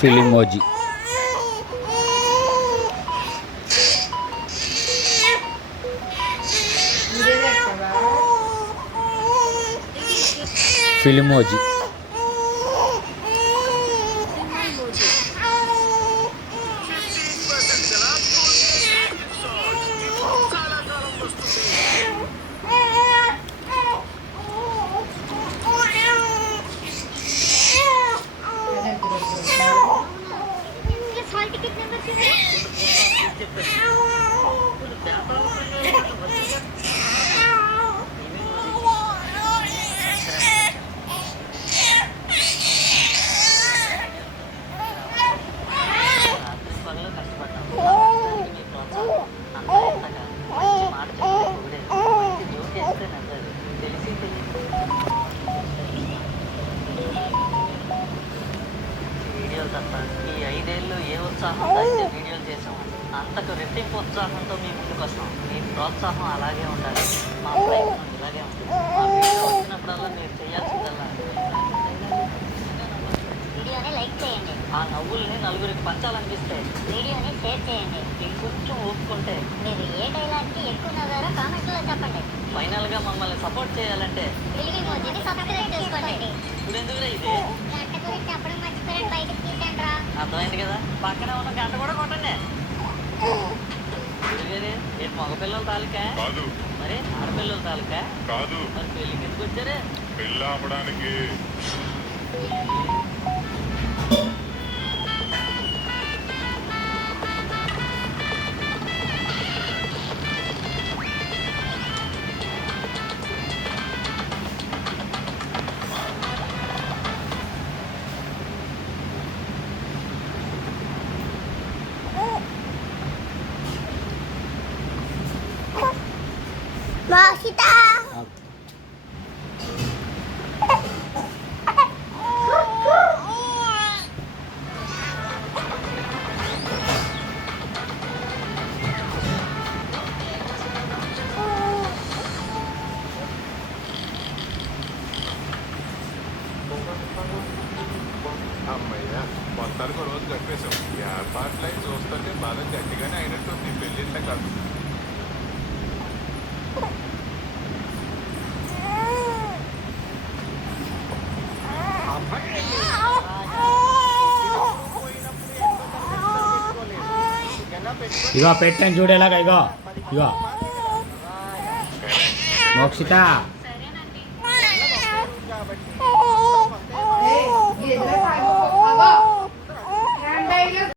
ఫిలిమోజీ. ఫిలిమోజీ. ఈ 5 ఏళ్ళు ఏ ఉత్సాహంతో అయితే వీడియోలు చేసాము అంతకు రెట్టింపు ఉత్సాహంతో మీ ముందుకు వస్తాం. మీ ప్రోత్సాహం అలాగే ఉండాలి, మా ప్రయత్నం ఇలాగే ఉంటుంది. మా వీడియో వచ్చినప్పుడల్లా మీరు చేయాల్సిందల్లా వీడియోని లైక్ చేయండి, ఆ నవ్వుల్ని నలుగురికి పంచాలనిపిస్తే వీడియోని షేర్ చేయండి. ఇంకొంచెం ఊపుకుంటే మీరు ఏ డైలాగ్కి ఎక్కువ నవ్వారో కామెంట్లో చెప్పండి. ఫైనల్గా మమ్మల్ని సపోర్ట్ చేయాలంటే ఫిలిమోజీని సబ్స్క్రైబ్ చేసుకోండి. ఇప్పుడు ఎందుకురా ఇది గంట గురించి చెప్పడం మర్చిపోయాను, బయటకు తీసాను రా. అర్థమైంది కదా, పక్కనే ఉన్న గంట కూడా కొట్టండి. ఏంటి మగపిల్లల తాలూకా? కాదు. మరి ఆడపిల్లల తాలూకా? కాదు. మరి పెళ్ళికి ఎందుకు వచ్చారే? పెళ్ళి ఆపడానికి. మోక్షిత అమ్మయ్యా, మొత్తానికి రోజు గడిపేశాం. వ్యాపారాలు అయి చూస్తుంటే బాగా గట్టిగానే అయినట్టుంది. పెళ్ళిళ్ళే కాదు. ఇగో పెట్టాను చూడేలాగా. ఇగో ఇగో మోక్షిత.